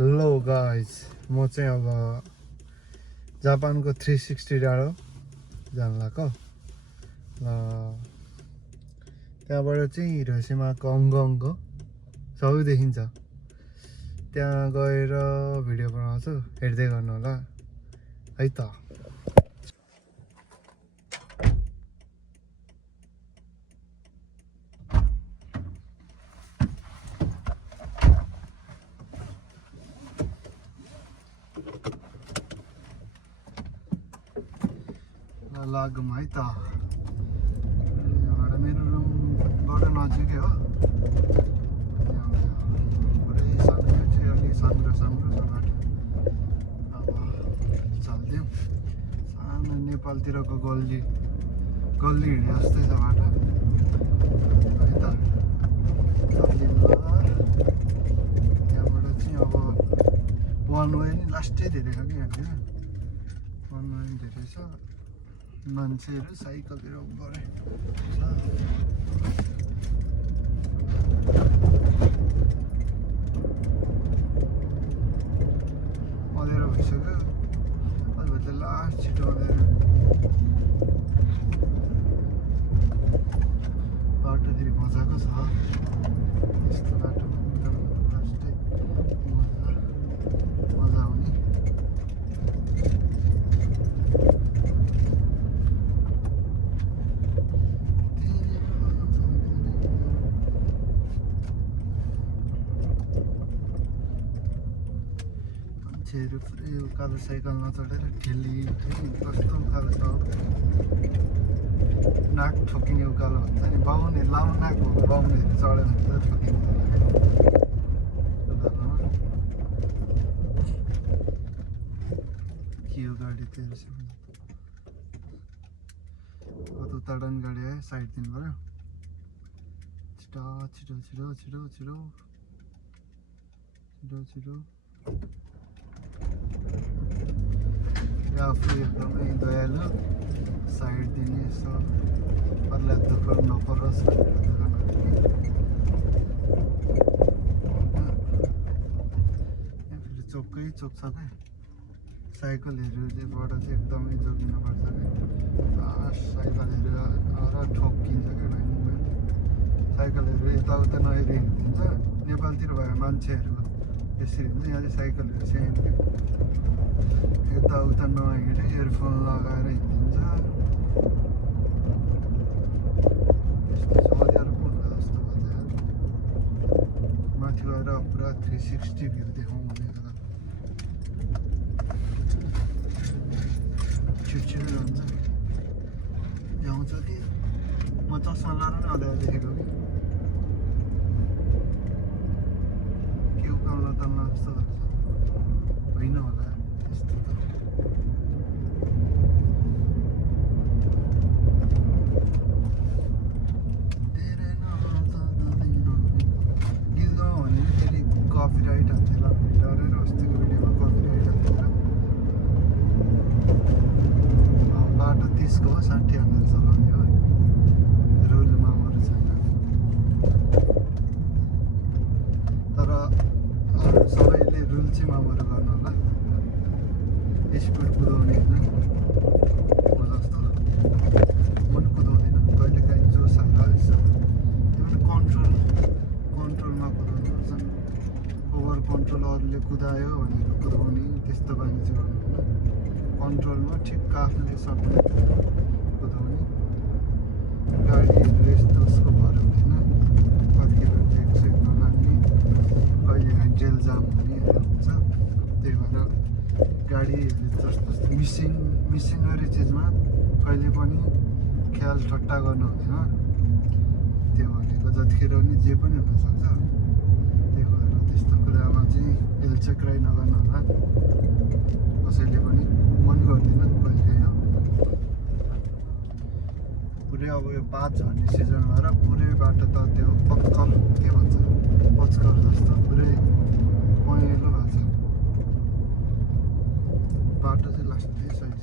Hello guys, म चाहिँ अब जापानको 360 डाँडो जान लाग्यो र त्यहाँबाट चाहिँ हिरोसिमाको अङ्ग सबै देखिन्छ। त्यहाँ गएर भिडियो बनाउँछु, हेर्दै गर्नु होला है त। लागौँ है त। एउटा मेरो रुमबाट नजिकै हो। पुरै सानो चाहिँ अलि साम्रो छ बाटो। अब चल्दिउँ। सानो नेपालतिरको गल्ली हिँडे जस्तै छ बाटो है त। चल्दिउँ ल। त्यहाँबाट चाहिँ अब वान वे नि लास्टै धेरै छ कि यहाँतिर। वान वे नि धेरै छ। मान्छेहरू साइकलतिर गरे अँध्यारो भइसक्यो। अहिले लास्ट छिटो अँध्यारो। बाटो फेरि मजाको छ। यस्तो बाटोमा लास्टै मजा आउने। मान्छेहरू पुरै उकालो साइकलमा चढेर ठेली कस्तो उकालो छ। नाक ठोकिने उकालो हुन्छ नि। बाहुने लाउन नाक भएको बाहुनेहरू चढ्यो भने त ठोकिन्छ। उकालोमा के हो गाडी तेरो उताडन गाडी आयो, साइड दिनु पऱ्यो। छिटो छिटो छिटो छिटो छिटो छिटो छिटो। आफू एकदमै दयालु, साइड दिने यसो अरूलाई दुःख नपरोस् भनेर फेरि चोकै चोक छ क्या। साइकलहरूबाट चाहिँ एकदमै जोगिनुपर्छ क्या। साइकलहरू ठोकिन्छ क्या। साइकलहरू यताउता नहेरी हिँडिदिन्छ। नेपालतिर भयो मान्छेहरू यसरी हुन्छ, यहाँ चाहिँ साइकलहरू सेम क्या। यताउता नहिँडे इयरफोन लगाएर हिँडिदिन्छ। यस्तो अँध्यारो पुग्ला जस्तो भयो। माथि गएर पुरा 360 भ्यू देखाउँ भनेको त छिटो जान्छ। भ्याउँछ कि म चस्मा लाएर नै अँध्यारो देखेको कि के उकाल्न ताल्न जस्तो लाग्छ। होइन होला यस्तो त। गीत गाउँ भने फेरि कपिराइट हान्छ ल। डरेर अस्तिको भिडियोमा कपिराइट हान्छ। बाटो 30 को हो, 60 हालेर चलाउने हो। रुलमा मरे छैन। तर अरू सबैले रुल चाहिँ मामहरू गर्नु होला। स्पिड कुदाउने होइन। म जस्तो म पनि कुदाउँदिनँ। कहिले काहीँ जोस हाल्दा यसो त्यो पनि कन्ट्रोलमा कुदाउनुपर्छ। ओभर कन्ट्रोल अरूले कुदायो भनेर कुदाउने त्यस्तो बानी चाहिँ गर्नु होला। कन्ट्रोलमा ठिक आफूले सक्ने कुदाउने। गाडीहरू यस्तो उसको भर हुँदैन। कतिखेर ब्रेक नलाग्ने, कहिले ह्यान्डल जाम हुनेहरू हुन्छ। त्यही भएर गाडीहरूले जस्तो मिसिनरी चिजमा कहिले पनि ख्याल ठट्टा गर्नु हुँदैन। त्यो भनेको जतिखेर पनि जे पनि हुनसक्छ। त्यही भएर त्यस्तो कुरामा चाहिँ एलचक्राइ नगर्नु होला। कसैले पनि मन गर्दिनँ कहिले हो। पुरै अब यो बात झर्ने सिजन भएर पुरै बाटो त त्यो पत्कर के भन्छ पचकर जस्तो पुरै पहेँलो भएको छ। बाटो चाहिँ लास्टै सही छ।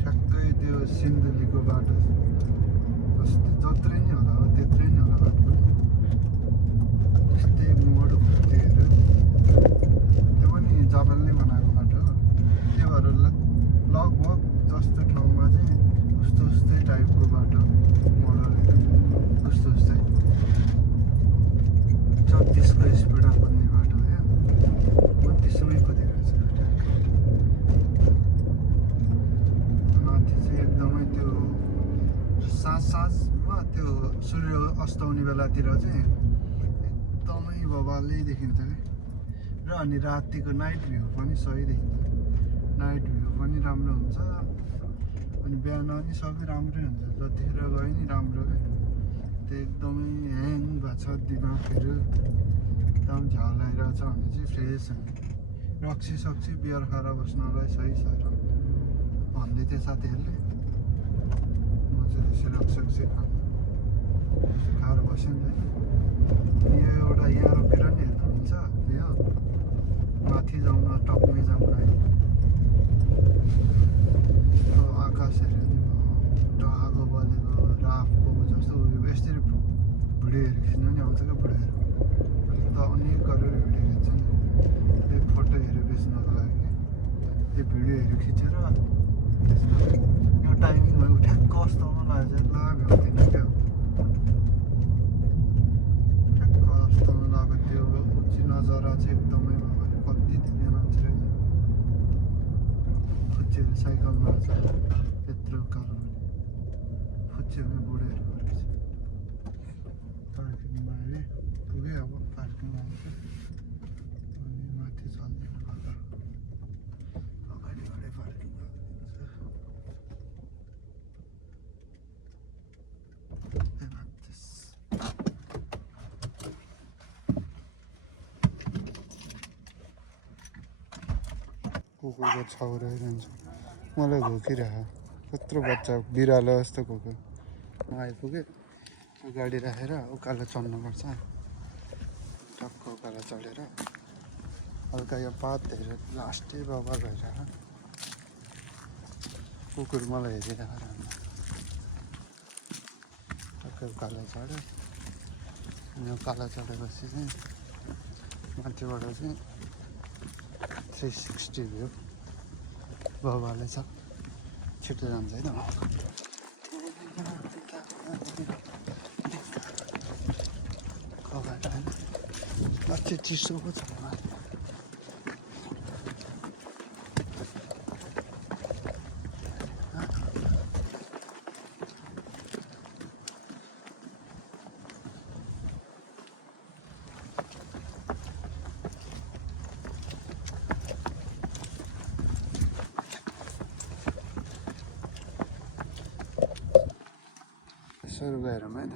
ठ्याक्कै त्यो सिन्धुलीको बाटो जत्रै नै होला हो, त्यत्रै नै होला बाटो पनि। त्यस्तै मोड हुन्थ्योहरू। साइडतिर चाहिँ एकदमै बबालै देखिन्छ कि र अनि रातिको नाइट भ्यू पनि सही देखिन्छ नाइट भ्यू पनि राम्रो हुन्छ अनि बिहान पनि सबै राम्रै हुन्छ जतिखेर गए नि राम्रो क्या त्यो एकदमै ह्याङ भएको छ दिमागहरू एकदम झलाइरहेको छ भने चाहिँ फ्रेस हुन्छ रक्सी सक्सी बियर खाएर बस्नलाई सही छ र भन्दै थियो साथीहरूले म चाहिँ त्यसै रक्सी खानु खाएर बस्यो नि त यो एउटा यहाँ रोकेर नि हेर्नु हुन्छ यो माथि जाउँ न टपमै जाउँ न आकाश हेऱ्यो नि ढाको बलेको राफको जस्तो यसरी भिडियोहरू खिच्नु नि आउँछ क्या भिडियोहरू त अनेक गरेर भिडियो खिच्छ नि त्यो फोटोहरू बेच्नको लागि त्यो भिडियोहरू खिचेर यो टाइमिङमा ठ्याक्क अस्ताउनु लागेको ला भ्याउँदैन क्या ठ्याक्क अस्ताउनु लागेको त्यो उची नजरा चाहिँ एकदमै कति धेरै मान्छे रहेछ फुच्चीहरू साइकलमा छ त्यत्रो कालो फुच्चीहरू बुढेहरू रहेछ पार्किङमा आयो पुगेँ अब पार्किङमा आउँछ अनि माथि चल्दिनु पर्दा अगाडि पार्किङ कुकुरको छाउरै रहन्छ मलाई घोकिरह कत्रो बच्चा बिरालो जस्तो कुकुर म आइपुगेँ गाडी राखेर उकालो चढ्नुपर्छ टक्क उकालो चढेर हल्का यो पात हेरेर लास्टै बाबा भइरह कुकुर मलाई हेरिरहेको राम्रो टक्क उकालो चढ्यो अनि उकालो चढेपछि चाहिँ माथिबाट चाहिँ 360 भ्यू बाबाले छ छिटो जान्छ होइन कबाट होइन अझै चिसो पो छ सुरु गएर होइन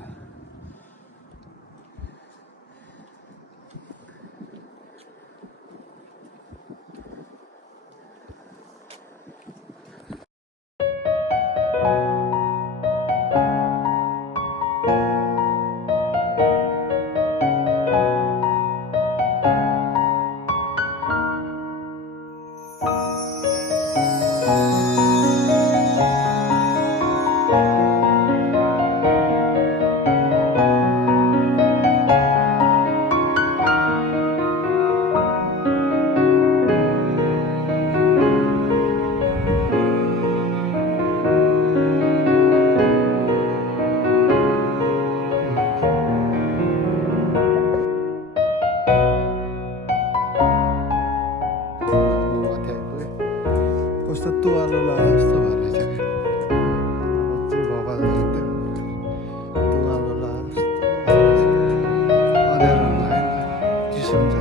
कस्तो तुवालो लगाए जस्तो भएर चाहिँ अझै भगल देख्दै तुवालो लगाएर अँध्यारो लगायो चिसो हुन्छ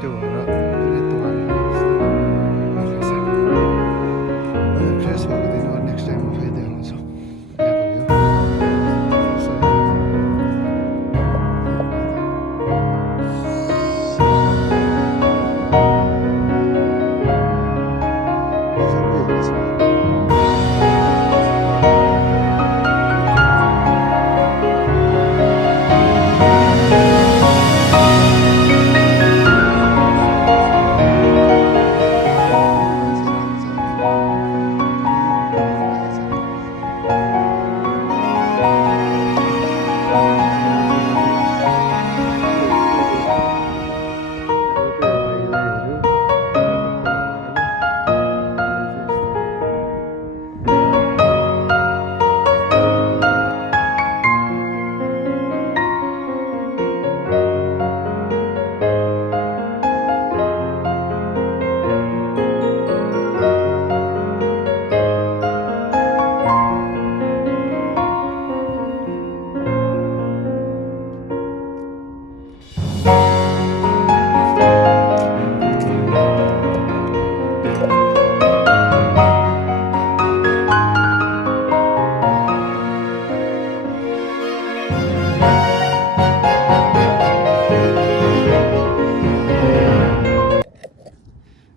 त्यो भएर पुरै तुवालो फ्रेस भएको दिन नेक्स्ट टाइम फेरि देखाउँछु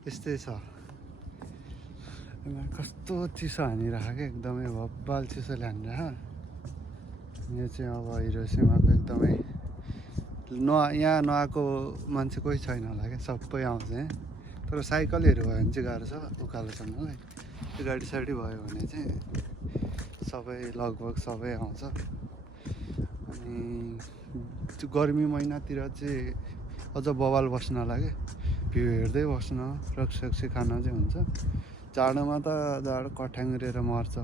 यस्तै छ। कस्तो चिसो हानिरहेको क्या, एकदमै भब्बाल चिसोले हानिरहेको। यो चाहिँ अब हिरोसिमाको एकदमै यहाँ नआएको मान्छे कोही छैन होला क्या, सबै आउँछ यहाँ। तर साइकलहरू भयो भने चाहिँ गाह्रो छ उकालो चढ्नलाई। त्यो गाडी साडी भयो भने चाहिँ सबै लगभग सबै आउँछ। अनि त्यो गर्मी महिनातिर चाहिँ अझ बवाल बस्न लाग्यो, भ्यू हेर्दै बस्न, रक्सी खान चाहिँ हुन्छ। जाडोमा त जाडो कठ्याङ्ग्रेर मर्छ,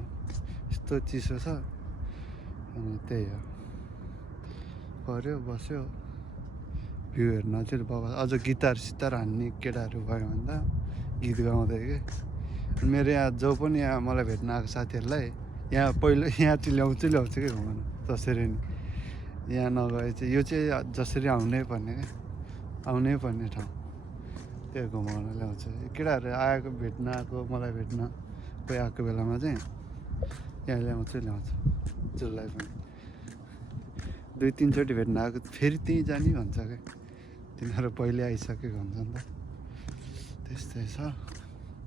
यस्तो चिसो छ। अनि त्यही हो, गऱ्यो बस्यो, भ्यू हेर्न चाहिँ बवाल। अझ गिटार सितार हान्ने केटाहरू भयो भने त गीत गाउँदै के। मेरो यहाँ जो पनि यहाँ मलाई भेट्न आएको साथीहरूलाई यहाँ पहिलो यहाँ चाहिँ ल्याउँछु कि घुमाउनु, जसरी नि यहाँ नगए चाहिँ यो चाहिँ जसरी आउनै पर्ने क्या, आउनै पर्ने ठाउँ। त्यो घुमाउन ल्याउँछ केटाहरू आएको, भेट्न आएको, मलाई भेट्न कोही आएको बेलामा चाहिँ यहाँ ल्याउँछु जसलाई पनि। 2-3 चोटि भेट्न आएको फेरि त्यहीँ जाने भन्छ क्या, तिनीहरू पहिले आइसकेको हुन्छ नि त। त्यस्तै छ,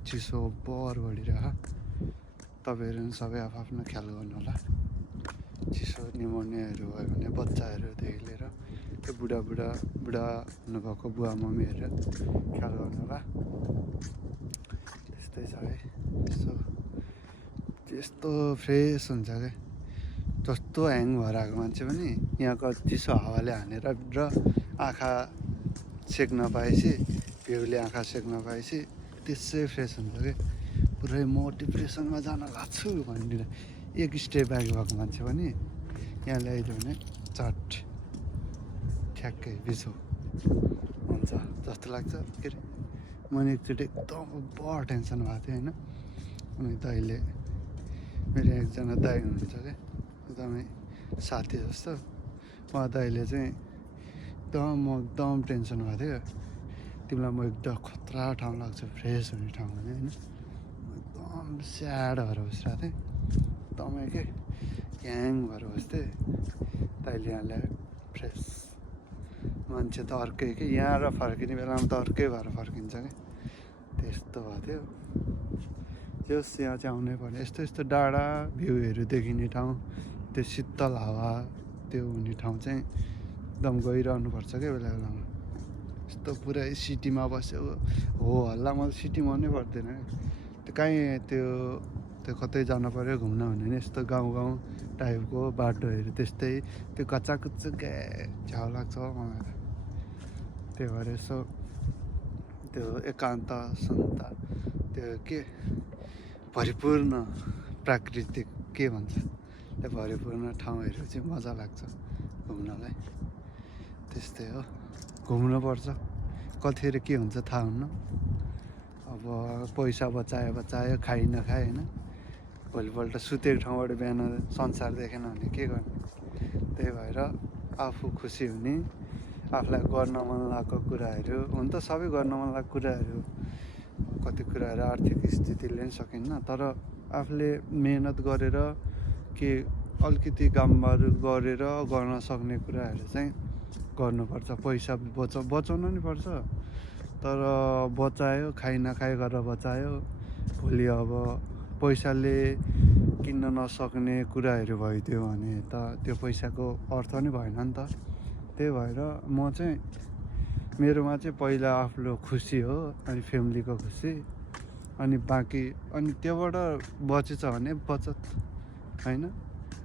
चिसो बर बढिरह। तपाईँहरू पनि सबै आफ्नो ख्याल गर्नु होला। चिसो निमोनियाहरू भयो भने बच्चाहरूदेखि लिएर त्यो बुढा हुनुभएको बुवा मम्मीहरू ख्याल गर्नु होला। त्यस्तै छ है, यस्तो फ्रेस हुन्छ क्या। जस्तो ह्याङ भएर आएको मान्छे पनि यहाँको चिसो हावाले हानेर र आँखा सेक्न पाएपछि, भ्यूले आँखा सेक्न पाएपछि त्यसै फ्रेस हुन्छ क्या। पुरै म डिप्रेसनमा जान लाग्छु भनेर एक स्टेप अघि भएको मान्छे पनि यहाँ ल्याइदियो भने चट ठ्याक्कै बिसो हुन्छ जस्तो लाग्छ। के अरे मैले एकचोटि एकदम बर टेन्सन भएको थियो होइन। अनि दाइले, मेरो एकजना दाइ हुनुहुन्छ क्या, एकदमै साथी जस्तो। उहाँ दाइले चाहिँ एकदम टेन्सन भएको थियो, तिमीलाई म एकदम खतरा ठाउँ लाग्छ, फ्रेस हुने ठाउँ भने होइन। एकदम स्याड भएर बसिरहेको थिएँ, एकदमै के ह्याङ भएर बस्थेँ। दाइले यहाँ ल्यायो फ्रेस। मान्छे त अर्कै के, यहाँ र फर्किने बेलामा त अर्कै भएर फर्किन्छ क्या, त्यस्तो भएको थियो। जस यहाँ चाहिँ आउनै पर्ने, यस्तो डाँडा भ्यूहरू देखिने ठाउँ, त्यो शीतल हावा त्यो हुने ठाउँ चाहिँ एकदम गइरहनुपर्छ क्या बेला बेलामा। यस्तो पुरै सिटीमा बस्यो हो हल्ला, मलाई सिटी मनै पर्दैन त्यो। कहीँ त्यो कतै जानु पऱ्यो घुम्न भने नि यस्तो गाउँ टाइपको बाटोहरू त्यस्तै, त्यो कच्चा झ्याउ लाग्छ मलाई त। त्यही भएर यसो त्यो एकान्त सन्ता, त्यो के भरिपूर्ण प्राकृतिक के भन्छ, त्यो भरिपूर्ण ठाउँहरू चाहिँ मजा लाग्छ घुम्नलाई। त्यस्तै हो, घुम्नुपर्छ। कतिखेर के हुन्छ थाहा हुन्न। अब पैसा बचायो खाइ नखाए होइन, भोलिपल्ट सुतेको ठाउँबाट बिहान संसार देखेन भने के गर्ने। त्यही भएर आफू खुसी हुने, आफूलाई गर्न मन लागेको कुराहरू, हुन त सबै गर्न मन लागेको कुराहरू, कति कुराहरू आर्थिक स्थितिले पनि सकिन्न, तर आफूले मेहनत गरेर के अलिकति कामहरू गरेर गर्न सक्ने कुराहरू चाहिँ गर्नुपर्छ। पैसा बचाउनु नि पर्छ, तर बचायो खाइ नखाइ गरेर बचायो, भोलि अब पैसाले किन्न नसक्ने कुराहरू भइदियो भने त त्यो पैसाको अर्थ नै भएन नि त। त्यही भएर म चाहिँ मेरोमा चाहिँ पहिला आफ्नो खुसी हो, अनि फ्यामिलीको खुसी, अनि बाँकी अनि त्योबाट बचेछ भने बचत होइन।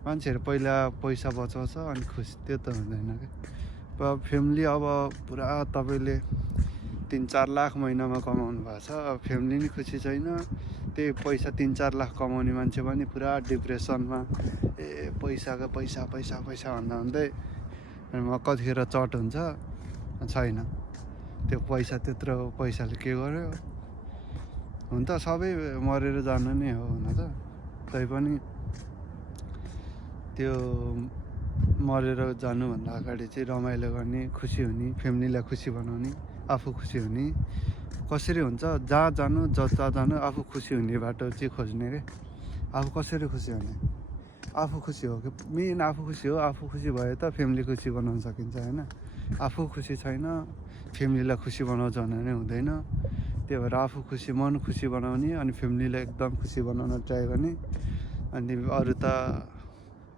मान्छेहरू पहिला पैसा बचाउँछ अनि खुसी, त्यो त हुँदैन क्या। फ्यामिली अब पुरा तपाईँले 3-4 लाख महिनामा कमाउनु भएको छ, अब फ्यामिली नि खुसी छैन, त्यही पैसा 3-4 लाख कमाउने मान्छे पनि पुरा डिप्रेसनमा, पैसा भन्दा भन्दै म कतिखेर चट हुन्छ छैन। त्यो पैसा त्यत्रो पैसाले के गर्यो, हुन त सबै मरेर जानु नै हो हुन त, तैपनि त्यो मरेर जानुभन्दा अगाडि चाहिँ रमाइलो गर्ने, खुसी हुने, फ्यामिलीलाई खुसी बनाउने, आफू खुसी हुने। कसरी हुन्छ, जहाँ जानु आफू खुसी हुने बाटो चाहिँ खोज्ने क्या। आफू कसरी खुसी हुने, आफू खुसी हो कि मेन आफू खुसी हो। आफू खुसी भए त फ्यामिली खुसी बनाउन सकिन्छ होइन। आफू खुसी छैन, फ्यामिलीलाई खुसी बनाउँछ भने हुँदैन। त्यही भएर आफू खुसी, मन खुसी बनाउने अनि फ्यामिलीलाई एकदम खुसी बनाउन ट्राई गर्ने। अनि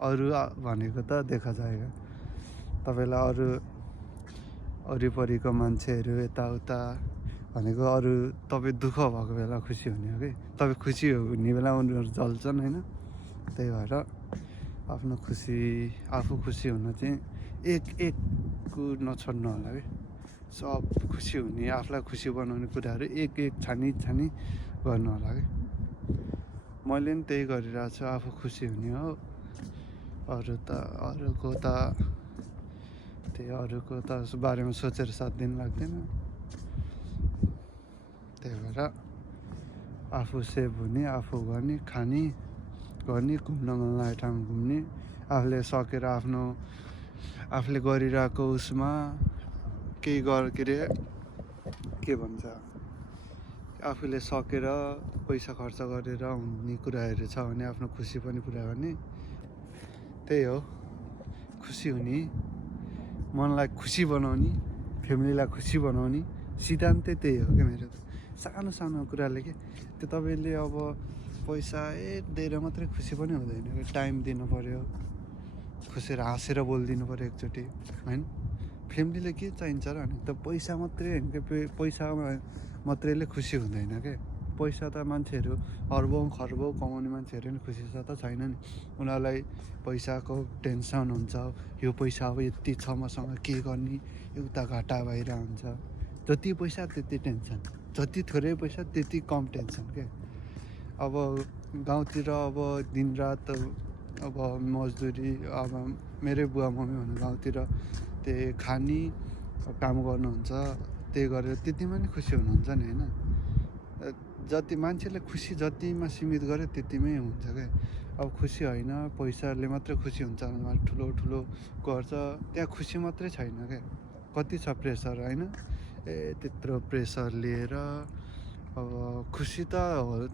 अरू भनेको त देखा जाएगा। तपाईँलाई अरू वरिपरिको मान्छेहरू यताउता भनेको अरू तपाईँ दुःख भएको बेला खुसी हुने हो कि तपाईँ खुसी हुने बेला उनीहरू जल्छन् होइन। त्यही भएर आफ्नो खुसी आफू खुसी हुन चाहिँ एक नछोड्नु होला कि सब खुसी हुने आफूलाई खुसी बनाउने कुराहरू एक छानी गर्नु होला कि। मैले पनि त्यही गरिरहेको छु, आफू खुसी हुने हो। अरूको त बारेमा सोचेर साथ दिन लाग्दैन। त्यही भएर आफू सेभ हुने, आफू गर्ने, खाने गर्ने, घुम्न मन लागेको ठाउँमा घुम्ने, आफूले सकेर आफूले गरिरहेको उसमा केही के भन्छ आफूले सकेर पैसा खर्च गरेर हुने कुराहरू छ भने आफ्नो खुसी पनि पुरा गर्ने। त्यही हो खुसी हुने, मनलाई खुसी बनाउने, फ्यामिलीलाई खुसी बनाउने सिद्धान्तै त्यही हो क्या मेरो। सानो सानो कुराले के त्यो तपाईँले अब पैसा दिएर मात्रै खुसी पनि हुँदैन कि, टाइम दिनु पऱ्यो, खुसेर हाँसेर बोलिदिनु पऱ्यो एकचोटि होइन। फ्यामिलीले के चाहिन्छ र भने त पैसा मात्रै होइन कि, पैसा मात्रैले खुसी हुँदैन क्या। पैसा त मान्छेहरू अर्बौँ खर्बौँ कमाउने मान्छेहरू नि खुसी छ त छैन नि। उनीहरूलाई पैसाको टेन्सन हुन्छ, यो पैसा अब यति छ मसँग के गर्ने, एउटा घाटा भइरहेको हुन्छ। जति पैसा त्यति टेन्सन, जति थोरै पैसा त्यति कम टेन्सन क्या। अब गाउँतिर अब दिनरात अब मजदुरी, अब मेरै बुवा मम्मी भन्नु गाउँतिर त्यही खाने काम गर्नुहुन्छ, त्यही गरेर त्यतिमा नि खुसी हुनुहुन्छ नि होइन। जति मान्छेले खुसी जतिमा सीमित गरे त्यतिमै हुन्छ क्या। अब खुसी होइन पैसाले मात्रै खुसी हुन्छ भने ठुलो गर्छ, त्यहाँ खुसी मात्रै छैन क्या। कति छ प्रेसर होइन, त्यत्रो प्रेसर लिएर अब खुसी त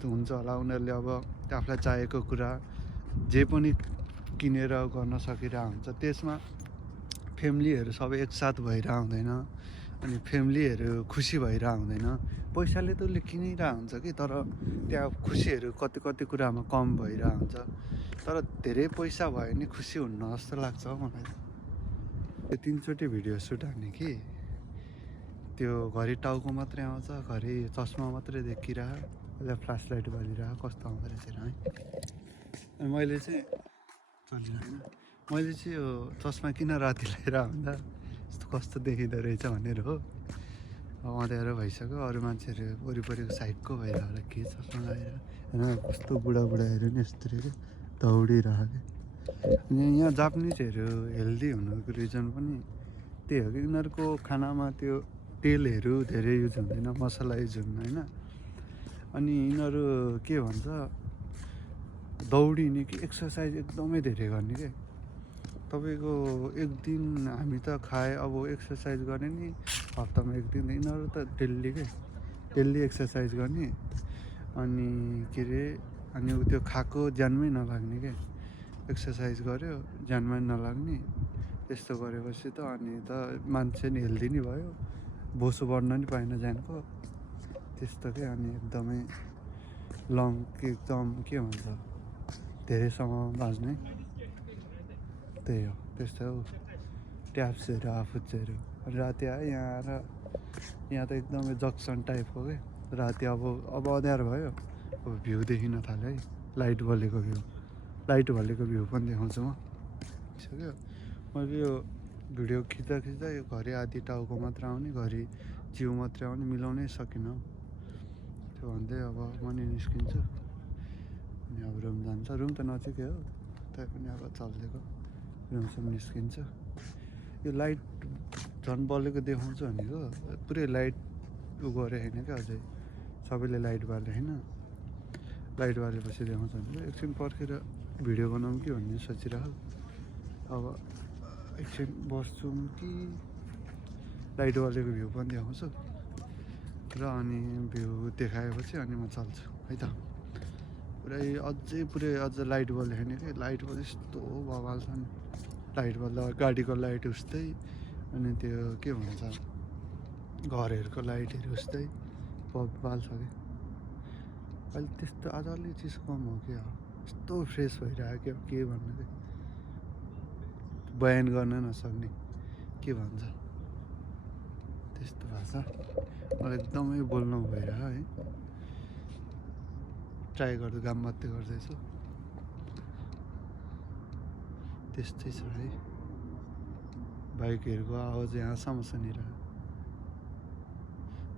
हुन्छ होला उनीहरूले अब आफूलाई चाहिएको कुरा जे पनि किनेर गर्न सकिरहेको हुन्छ। त्यसमा फ्यामिलीहरू सबै एकसाथ भइरहेको हुँदैन, अनि फ्यामिलीहरू खुसी भइरहेको हुँदैन। पैसाले त उसले किनिरहेको हुन्छ कि, तर त्यहाँ खुसीहरू कति कुरामा कम भइरहेको हुन्छ। तर धेरै पैसा भयो भने खुसी हुन्न जस्तो लाग्छ मलाई। त्यो 3 चोटि भिडियो सुट हाने कि त्यो घरि टाउको मात्रै आउँछ, घरि चस्मा मात्रै देखिरह, फ्ल्यास लाइट बलिरह, कस्तो आउँदो रहेछ है। अनि मैले चाहिँ यो चस्मा किन राति लिएर आउँदा यस्तो कस्तो देखिँदो रहेछ भनेर हो। अँध्यारो भइसक्यो, अरू मान्छेहरू वरिपरिको साइडको भएर होला के चस्मा लगाएर होइन, कस्तो बुढाबुढाहरू नि यस्तो रहेछ दौडिरह क्या। अनि यहाँ जापानिजहरू हेल्दी हुनुको रिजन पनि त्यही हो कि उनीहरूको खानामा त्यो तेलहरू धेरै युज हुँदैन, मसला युज हुँदैन होइन। अनि यिनीहरू के भन्छ दौडिने कि एक्सर्साइज एकदमै धेरै गर्ने क्या। तपाईँको एक दिन हामी त खाए अब एक्सर्साइज गर्ने नि हप्तामा एक दिन, यिनीहरू त डेली एक्सर्साइज गर्ने। अनि के अरे अनि त्यो खाएको ज्यानमै नलाग्ने क्या। एक्सर्साइज गर्यो ज्यानमै नलाग्ने, त्यस्तो गरेपछि त अनि त मान्छे नि हेल्दी नि भयो, बोसो बढ्न नि पाएन ज्यानको त्यस्तो क्या। अनि एकदमै एकदम के भन्छ धेरैसम्म बाँच्ने त्यही हो। त्यस्तो हो ट्याप्सहरू आफूहरू राति आयो यहाँ आएर, यहाँ त एकदमै जक्सन टाइपको क्या। राति अब अँध्यारो भयो, अब भ्यू देखिन थाल्यो है, लाइट बलेको भ्यू पनि देखाउँछु म। सक्यो मैले यो भिडियो खिच्दा यो घरि आधी टाउको मात्र आउने, घरि जिउ मात्रै आउने, मिलाउनै सकिनँ। त्यो भन्दै अब म नि निस्किन्छु, अनि अब रुम जान्छ। रुम त नजिकै हो, तैपनि अब चलिदिएको रुमसम्म निस्किन्छ। यो लाइट झन् बलेको देखाउँछ भनेको पुरै लाइट उ गरे होइन क्या, अझै सबैले लाइट बाले होइन। लाइट बालेपछि देखाउँछ भनेको एकछिन पर्खेर भिडियो बनाऊँ कि भन्ने सोचिरहेको। अब एकछिन बस्छौँ कि लाइट बालेको भ्यू पनि देखाउँछु र अनि भ्यू देखाएपछि अनि म चल्छु है त। अझ लाइट बल्यो होइन कि, लाइट बल्यो यस्तो बवाल छ नि। लाइट बल्दा गाडीको लाइट उस्तै, अनि त्यो के भन्छ घरहरूको लाइटहरू उस्तै बवाल छ क्या अहिले त्यस्तो आज अलिक चिसो कम हो क्या यस्तो फ्रेस भइरहेको के भन्नु चाहिँ बयान गर्न नसक्ने के भन्छ त्यस्तो भएको छ मलाई एकदमै बोल्नु भइरह है ट्राई गर्दै काम मात्रै गर्दैछु त्यस्तै छ है बाइकहरूको आवाज यहाँसम्म सुनिरह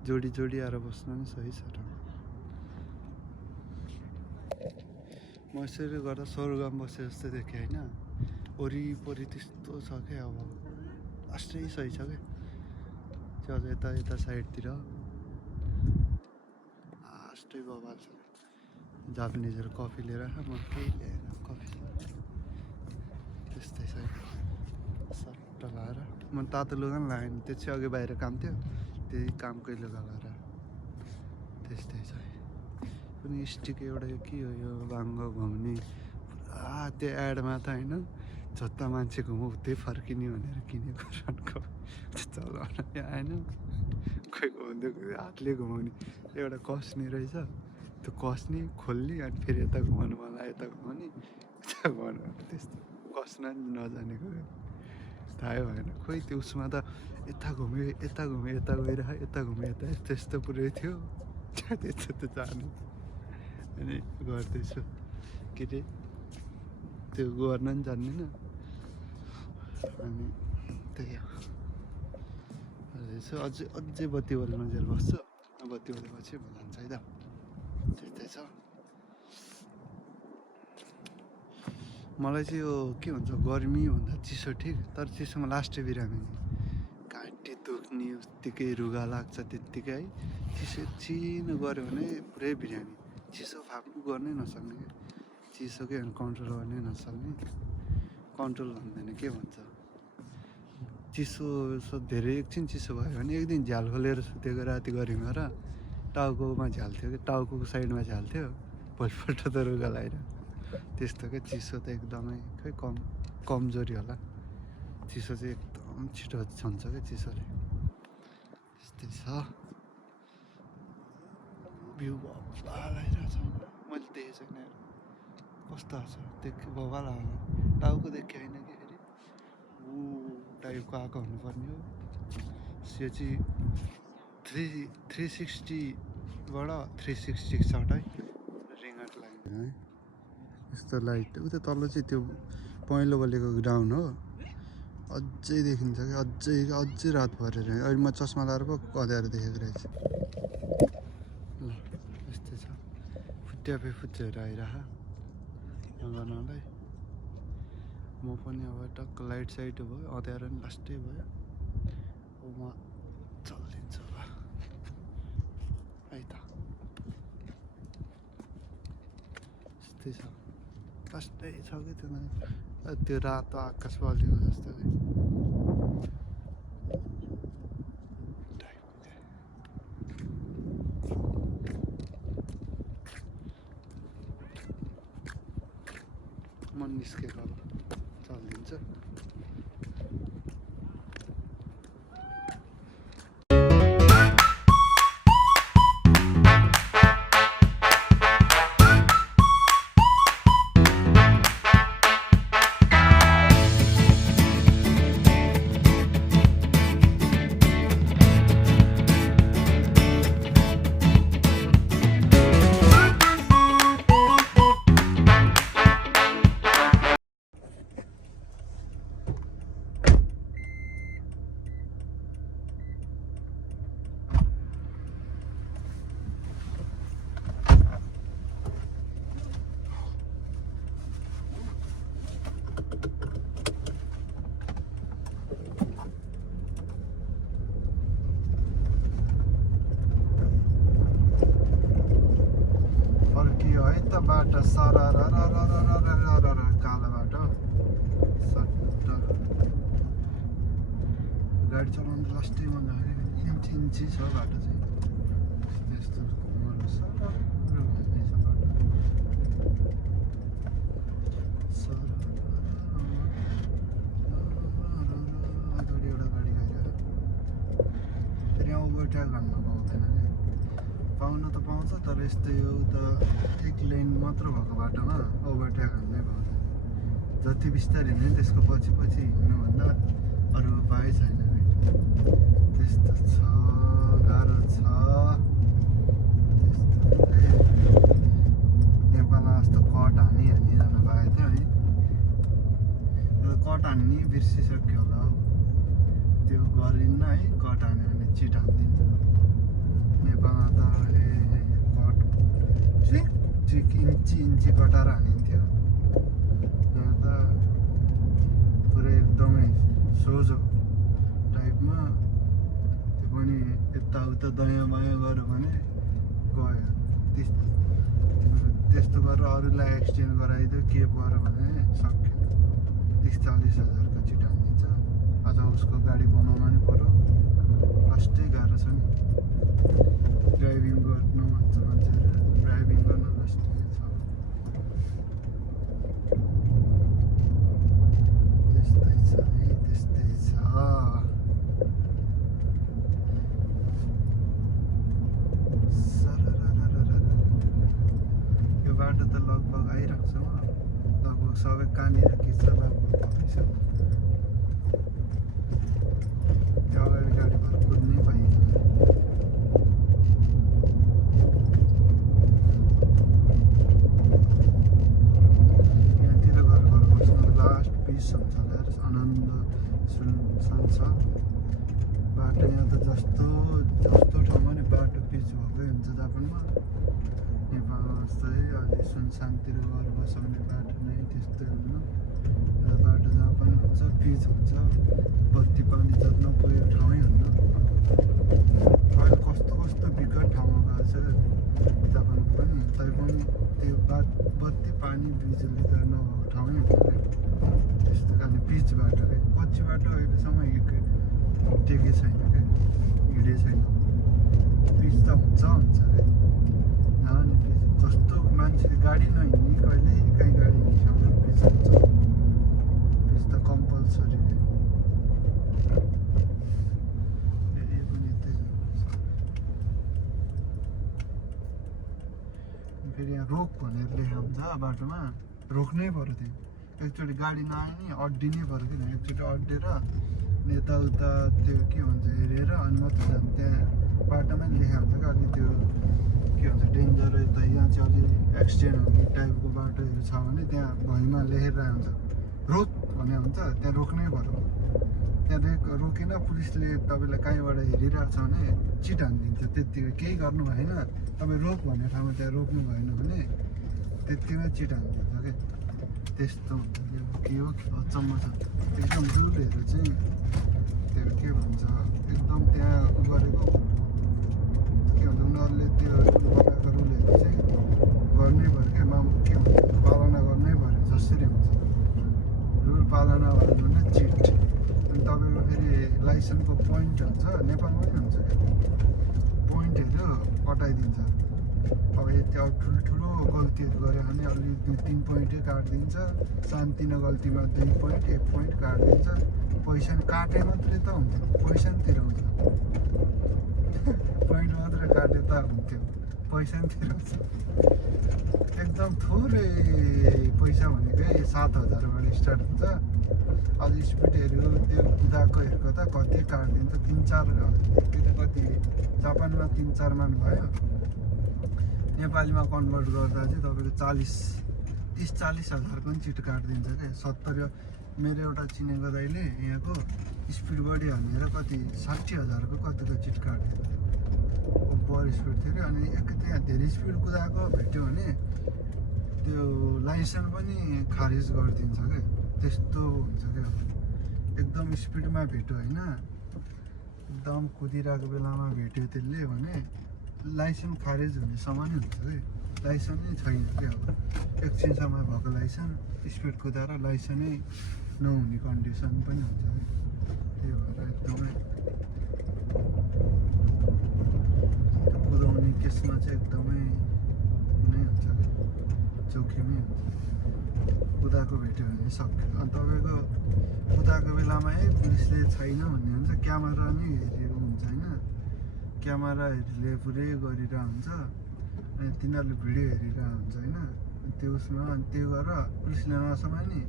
जोडी जोडी आएर बस्नु नि सही छ र म यसरी गर्दा स्वर्गमा बसे जस्तो देखेँ होइन वरिपरि त्यस्तो छ क्या अब लास्टै सही छ क्या त्यो अझ यता यता साइडतिर लास्टै बवाल छ जापानिजहरू कफी लिएर म केही ल्याएन कफी त्यस्तै छ सट्ट लाएर म तातो लुगा पनि लगाएन त्यो चाहिँ अघि बाहिर काम थियो त्यही कामकै लुगा लगाएर त्यस्तै छ कुनै स्टिक एउटा के हो यो बाङ्गो घुम्ने पुरा त्यो एडमा त होइन जता मान्छे घुमौ त्यही फर्किने भनेर किनेको रनको चलाउन आएन खोइ घुमाउँदै हातले घुमाउने एउटा कस्ने रहेछ त्यो कस्ने खोल्ने अनि फेरि यता घुमाउनु मलाई यता घुमाउने यता घुमाउनु त्यस्तो कस्न नजानेको थाहै भएन खोइ त्यो उसमा त यता घुम्यो यता गइरह यता घुम्यो यता त्यस्तो पुरै थियो त्यस्तो त जानु अनि गर्दैछु के अरे त्यो गर्न पनि जान्दिनँ अनि त्यही हो अझै बत्ती बल्नु नजेर बस्छु बत्ती बलेपछि म जान्छ है त त्यस्तै छ मलाई चाहिँ यो के भन्छ गर्मी भन्दा चिसो ठिक तर चिसोमा लास्टै बिरामी घाँटी दुख्ने उत्तिकै रुगा लाग्छ त्यत्तिकै है चिसो चिनो गऱ्यो भने पुरै बिरामी चिसो फाप्नु गर्नै नसक्ने क्या चिसो के भने कन्ट्रोल गर्नै नसक्ने कन्ट्रोल भन्दैन के भन्छ चिसो धेरै एकछिन चिसो भयो भने एक दिन झ्याल खोलेर सुतेको राति गरिमा र टाउकोमा झ्याल थियो कि टाउको साइडमा झ्याल थियो भोलिपल्ट त रुगा लगाएर त्यस्तो क्या चिसो त एकदमै खै कमजोरी होला चिसो चाहिँ एकदम छिटो छन्छ क्या चिसोले त्यस्तै छ भ्यू बवाल आइरहेछ मैले देखेको छैन कस्तो छ देख्यो बवाल आयो टाउको देख्यो होइन कि फेरि ऊ टाइपको आएको हुनुपर्ने हो यो चाहिँ 360बाट 360 है रिङ्गट लाइन है यस्तो लाइट उता तल चाहिँ त्यो पहेँलो बलेको ग्राउन्ड हो अझै देखिन्छ कि अझै रात परेर अहिले म चस्मा लाएर पो कँदाएर देखेको रहेछ ल यस्तै छ फुट्यापे फुच्चेहरू आइरह गर्नलाई म पनि अब टक्क लाइट साइड भयो अँध्यारो पनि लास्टै भयो अब म चलिदिन्छु होला है त यस्तै छ लास्टै छ कि त्यो रातो आकाश बलेको जस्तो कि मन निस्केको अब चलिदिन्छ बाटो कालो बाटो सट्ट गाडी चलाउनु लास्टै मन इन्ची छ बाटो चाहिँ त्यस्तो अगाडि एउटा गाडी गएर फेरि यहाँ ओभरटेक गर्न पाउँदैन क्या तर यस्तो यो उता एक लेन मात्र भएको बाटोमा ओभरटेक हान्नै भयो। जति बिस्तारै हिँड्यो त्यसको पछि पछि हिँड्नुभन्दा अरू उपाय छैन कि। त्यस्तो छ, गाह्रो छ त्यस्तो। नेपालमा जस्तो कट हानिरहन पाएको थियो है, कट हान्ने बिर्सिसक्यो होला हौ। त्यो गरिन्न है, कट हान्यो भने चिट हानिदिन्छ। नेपालमा त कट चिक इन्ची कटाएर हानिन्थ्यो। यहाँ त पुरै एकदमै सोझो टाइपमा, त्यो पनि यताउता दायाँ बायाँ गऱ्यो भने गयो। त्यस्तो गरेर अरूलाई एक्सचेन्ज गराइदियो के पऱ्यो भने सक्यो। 30-40 हजारको चिट हानिदिन्छ। अझ उसको गाडी बनाउन नि पऱ्यो, फर्स्टै गाह्रो छ नि। ड्राइभिङ गर्नु भन्छ मान्छेहरू, ड्राइभिङ गर्न जस्तै छ। त्यस्तै छ है, त्यस्तै छ। यो बाटो त लगभग आइरहेको छ, लगभग सबै कहाँनिर के छ लगभग भइसक्यो। त्यो अगाडि गाडी भएर कुद्नै पाइएन। यहाँतिर घर बस्नु लास्ट पिस हुन्छ होला, आनन्द सुनसान छ बाटो। यहाँ त जस्तो ठाउँमा नि बाटो पिच भएकै हुन्छ जापानमा। नेपालमा जस्तै अलि सुनसानतिर घर बसाउने बाटो नै त्यस्तै हुन्न। बाटो जहाँ पनि हुन्छ पिच हुन्छ, बत्ती पानी जत्न पुगेको ठाउँै हुन्न। अहिले कस्तो कस्तो विकट ठाउँमा गएको छ जापान पनि, तैपनि त्यो बत्ती पानी बिजुली त नभएको ठाउँै हुन्छ क्या। त्यस्तो खाले पिच बाटो क्या, कच्ची बाटो अहिलेसम्म टेकै छैन क्या, हिँडे छैन। पिच त हुन्छ क्या। नि पिच कस्तो मान्छे गाडी नहिँड्ने कहिले काहीँ गाडी हिँड्छ पिच हुन्छ। पिच त कम्पलसरी फेरि पनि फेरि यहाँ रोक भनेर लेखेको हुन्छ बाटोमा, रोक्नै पऱ्यो। त्यो एकचोटि गाडी नआए नि अड्डिनै पऱ्यो कि। एकचोटि अड्डेर यताउता त्यो के भन्छ हेरेर अनि मात्रै जान्छ। त्यहाँ बाटोमै लेखेको हुन्छ क्या, अलि त्यो के भन्छ डेन्जर यता यहाँ चाहिँ अलि एक्सिडेन्ट हुने टाइपको बाटोहरू छ भने त्यहाँ भुइँमा लेखेर हुन्छ रोक भने हुन्छ, त्यहाँ रोक्नै पऱ्यो। त्यहाँ रोकेन पुलिसले तपाईँलाई कहीँबाट हेरिरहेको छ भने चिट हानिदिन्छ। त्यत्तिकै केही गर्नु भएन, तपाईँ रोक भन्ने ठाउँमा त्यहाँ रोक्नु भएन भने त्यत्तिमै चिट हानिदिन्छ क्या। त्यस्तो हुन्छ के हो अचम्म छ। एकदम रुलहरू चाहिँ त्यो के भन्छ एकदम त्यहाँ उ गरेको के भन्छ उनीहरूले त्यो बनाएको रुलहरू चाहिँ गर्नै पऱ्यो क्या। के भन्छ पालना गर्नै पऱ्यो जसरी हुन्छ। रुल पालना भयो भने चिट। अनि तपाईँको फेरि लाइसेन्सको पोइन्ट हुन्छ, नेपालमा पनि हुन्छ क्या, पोइन्टहरू कटाइदिन्छ। अब यति ठुल्ठुलो गल्तीहरू गऱ्यो भने अलि 2-3 पोइन्टै काटिदिन्छ। सानोतिनो गल्तीमा 2 पोइन्ट 1 पोइन्ट काटिदिन्छ। पैसा नि काटे मात्रै त हुन्थ्यो, पैसा नि तिराउँछ। पोइन्ट मात्रै काटे त हुन्थ्यो, पैसा नि तिराउँछ। एकदम थोरै पैसा भनेकै 7,000बाट स्टार्ट हुन्छ। अझ स्पिडहरू त्यो कुदाएकोहरूको त कति काटिदिन्छ, 3-4 त्यो त कति जापानमा 3-4 मान भयो। नेपालीमा कन्भर्ट गर्दा चाहिँ तपाईँको 30-40 हजारको पनि चिट काटिदिन्छ क्या। 70 मेरो एउटा चिनेको दाइले यहाँको स्पिड बढी हालेर कति 60 हजारको कतिको चिट काटिदिन्छ। ओभर स्पिड थियो अनि त्यहाँ धेरै स्पिड कुदाएको भेट्यो भने त्यो लाइसेन्स पनि खारिज गरिदिन्छ क्या। त्यस्तो हुन्छ क्या। एकदम स्पिडमा भेट्यो होइन, एकदम कुदिरहेको बेलामा भेट्यो त्यसले भने लाइसेन्स खारेज हुने समानै हुन्छ कि। लाइसेन्स नै छैन क्या। अब एकछिनसम्म भएको लाइसेन्स स्पिड कुदाएर लाइसेन्सै नहुने कन्डिसन पनि हुन्छ कि। त्यही भएर एकदमै कुदाउने केसमा चाहिँ एकदमै नै हुन्छ कि, जोखिमै हुन्छ। कुदाएको भेट्यो भने सक्यो। अनि तपाईँको कुदाएको बेलामा पुलिसले छैन भन्ने हुन्छ, क्यामेरा नै हेरेको हुन्छ होइन, क्यामेराहरूले पुरै गरिरहेको हुन्छ। अनि तिनीहरूले भिडियो हेरेर हुन्छ होइन त्यो उसमा अनि त्यो गरेर पुलिसले नसमाए नि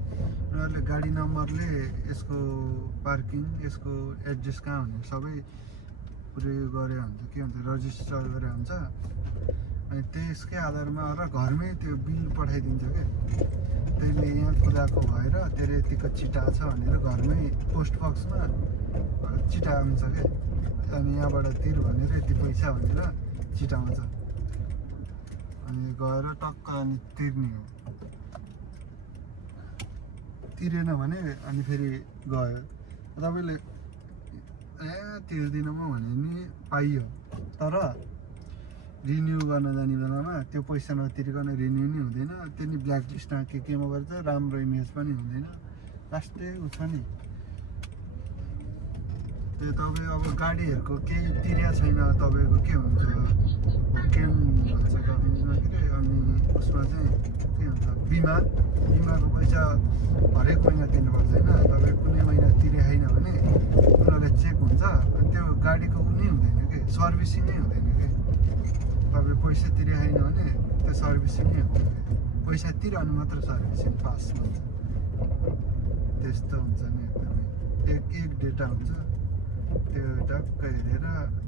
उनीहरूले गाडी नम्बरले यसको पार्किङ यसको एड्रेस कहाँ हुने सबै पुरै गरे हुन्छ के भन्छ रजिस्टर गरे हुन्छ अनि त्यसकै आधारमा र घरमै त्यो बिल पठाइदिन्छ क्या त्यसले यहाँ कुदाएको भएर तेरो यतिको चिटा छ भनेर घरमै पोस्ट बक्समा चिटा आउँछ क्या अनि यहाँबाट तिर भनेर यति पैसा भनेर चिटा आउँछ अनि गएर टक्क अनि तिर्ने हो तिरेन भने अनि फेरि गयो तपाईँले तिर्दिनँ म भने नि पाइयो तर रिन्यू गर्न जाने बेलामा त्यो पैसा नतिरिकन रिन्यू नि हुँदैन त्यो नि ब्ल्याक लिस्टमा केमा गर्छ राम्रो इमेज पनि हुँदैन लास्टै उ छ नि त्यो तपाईँ अब गाडीहरूको केही तिर्या छैन तपाईँको के हुन्छ केम भन्छ गभर्मेन्टमा के अरे अनि उसमा चाहिँ के हुन्छ बिमाको पैसा हरेक महिना तिर्नुपर्छ होइन तपाईँ कुनै महिना तिरे छैन भने उनीहरूलाई चेक हुन्छ त्यो गाडीको उ नै हुँदैन कि सर्भिसिङ नै हुँदैन कि तपाईँ पैसा तिरे छैन भने त्यो सर्भिसिङ नै हुन्छ पैसा तिर्नु मात्र सर्भिसिङ पास हुन्छ त्यस्तो हुन्छ नि एकदमै एक डेटा हुन्छ त्यो टक्क हेरेर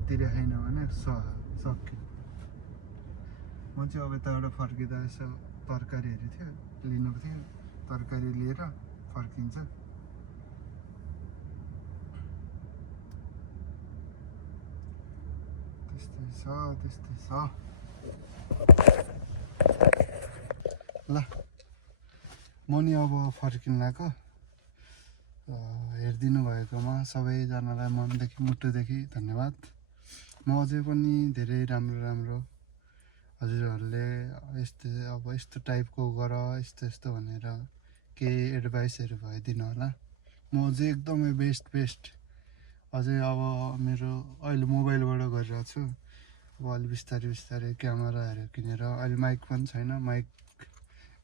तिरे छैन भने सक्यो म चाहिँ अब यताबाट फर्किँदा यसो तरकारीहरू थियो लिनुको थियो तरकारी लिएर फर्किन्छ त्यस्तै छ ल म नि अब फर्किन लाग्यो हेरिदिनु भएकोमा सबैजनालाई मनदेखि मुटुदेखि धन्यवाद म अझै पनि धेरै राम्रो हजुरहरूले यस्तो टाइपको गर यस्तो भनेर केही एडभाइसहरू भइदिनु होला म अझै एकदमै बेस्ट अझै अब मेरो अहिले मोबाइलबाट गरिरहेको छु अब अलि बिस्तारै क्यामेराहरू किनेर अहिले माइक पनि छैन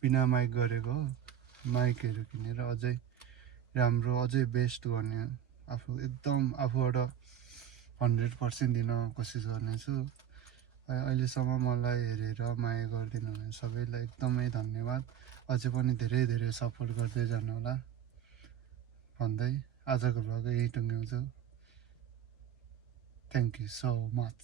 बिना माइक गरेको हो माइकहरू किनेर अझै राम्रो अझै बेस्ट गर्ने आफूबाट 100% दिन कोसिस गर्नेछु अहिलेसम्म मलाई हेरेर माया गरिदिनु भने सबैलाई एकदमै धन्यवाद अझै पनि धेरै सपोर्ट गर्दै जानु होला भन्दै आजको भ्लग यही टुङ्ग्याउँछु थ्याङ्क यू सो मच